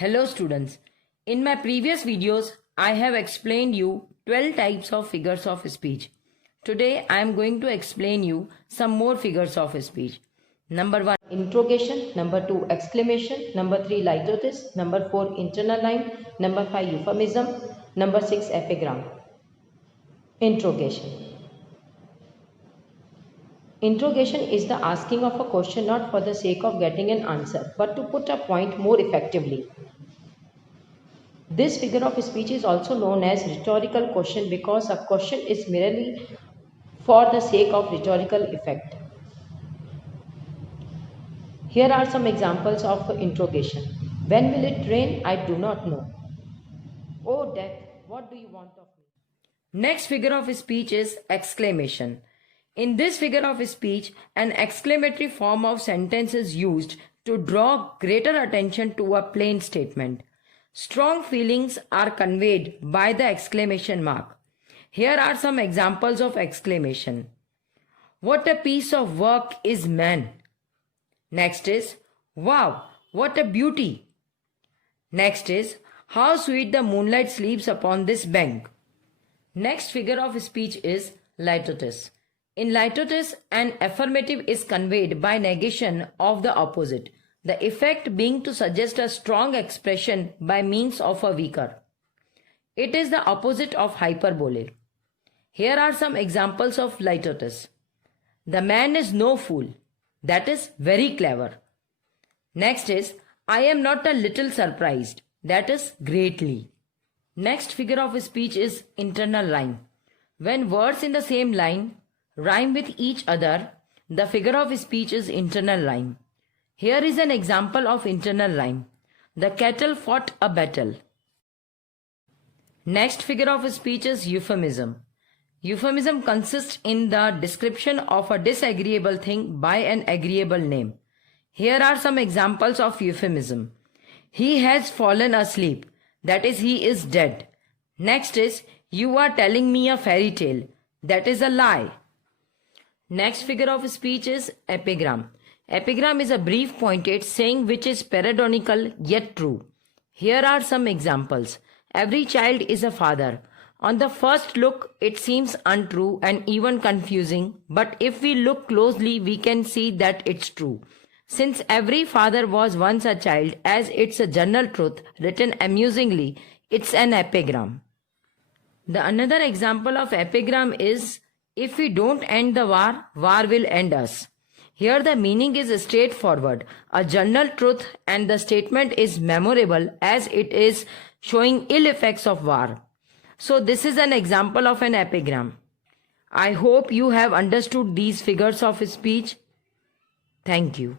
Hello students, in my previous videos I have explained you 12 types of figures of speech. Today I am going to explain you some more figures of speech. Number 1 interrogation, number 2 exclamation, number 3 litotes, number 4 internal line, number 5 euphemism, number 6 epigram. Interrogation. Interrogation is the asking of a question not for the sake of getting an answer but to put a point more effectively. This figure of speech is also known as rhetorical question because a question is merely for the sake of rhetorical effect. Here are some examples of interrogation. When will it rain? I do not know. Oh death, what do you want of me? Next figure of speech is exclamation. In this figure of speech, an exclamatory form of sentence is used to draw greater attention to a plain statement. Strong feelings are conveyed by the exclamation mark. Here are some examples of exclamation. What a piece of work is man. Next is, wow, what a beauty. Next is, how sweet the moonlight sleeps upon this bank. Next figure of speech is litotes. In litotes, an affirmative is conveyed by negation of the opposite, the effect being to suggest a strong expression by means of a weaker. It is the opposite of hyperbole. Here are some examples of litotes. The man is no fool. That is very clever. Next is, I am not a little surprised. That is greatly. Next figure of speech is internal line. When words in the same line rhyme with each other, the figure of speech is internal line. Here is an example of internal line. The kettle fought a battle. Next figure of speech is euphemism. Euphemism consists in the description of a disagreeable thing by an agreeable name. Here are some examples of euphemism. He has fallen asleep. That is, he is dead. Next is, you are telling me a fairy tale. That is a lie. Next figure of speech is epigram. Epigram is a brief pointed saying which is paradoxical yet true. Here are some examples. Every child is a father. On the first look, it seems untrue and even confusing, but if we look closely, we can see that it's true. Since every father was once a child, as it's a general truth written amusingly, it's an epigram. The another example of epigram is, if we don't end the war, war will end us. Here the meaning is straightforward, a general truth, and the statement is memorable as it is showing ill effects of war. So this is an example of an epigram. I hope you have understood these figures of speech. Thank you.